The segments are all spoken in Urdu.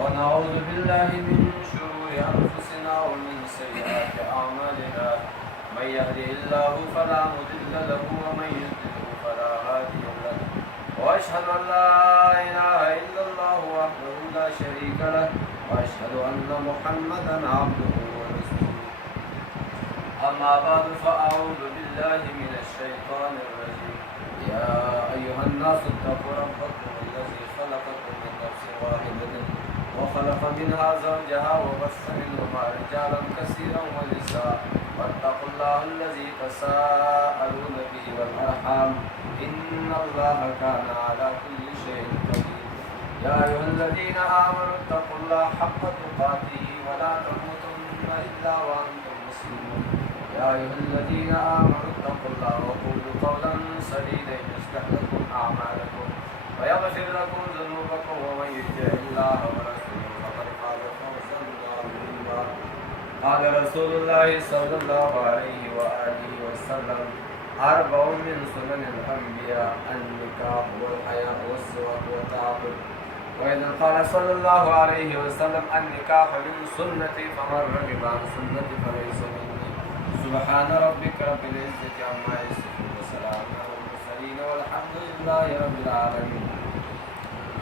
ونعوذ بالله من شرور أنفسنا ومن سيئات أعمالنا من يهده الله فلا مضل له ومن يضلل فلا هادي له وأشهد أن لا إله إلا الله وحده لا شريك له وأشهد أن محمدا عبده ورسوله أما بعد فأعوذ بالله من الشيطان الرجيم يا أيها الناس اتقوا ربكم الذي خلقكم من نفس واحدة وخلق منها زوجها وبث منهما رجالا كثيرا ونساء واتقوا الله الذي تساءلون به والأرحام إن الله كان على كل شيء قدير يا أيها الذين آمنوا اتقوا الله حق تقاته ولا تموتن إلا وأنتم مسلمون يا أيها الذين آمنوا اتقوا الله وقولوا قولا سديدا يصلح لكم أعمالكم ويغفر لكم ذنوبكم ومن يطع الله ورسوله فقد فاز فوزا عظيما قال رسول الله صلى الله عليه وآله وسلم أربع من سنن الأنبياء النكاح والحياء والسواك والتعبد وإذا قال صلى الله عليه وسلم النكاح من سنتي فمن رغب عن سنتي فليس مني سبحان ربك رب العزة عما يصفون وسلام على المرسلين والحمد لله رب العالمين.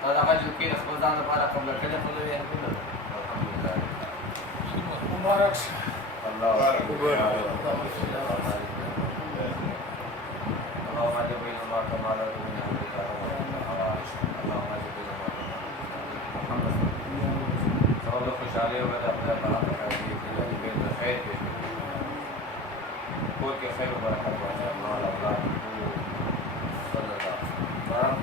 تا دا جو کې خپل ځان لپاره قبل کړي خو دې الحمدلله مبارک الله اکبر اللهم اجب لنا كما لا دنيا اللهم اجب لنا محمد صلى الله خوشاله او د خپل الله تعالی دې دې خیر دې کور کې خیر او برکت واچي الله الله صلی الله علیه وسلم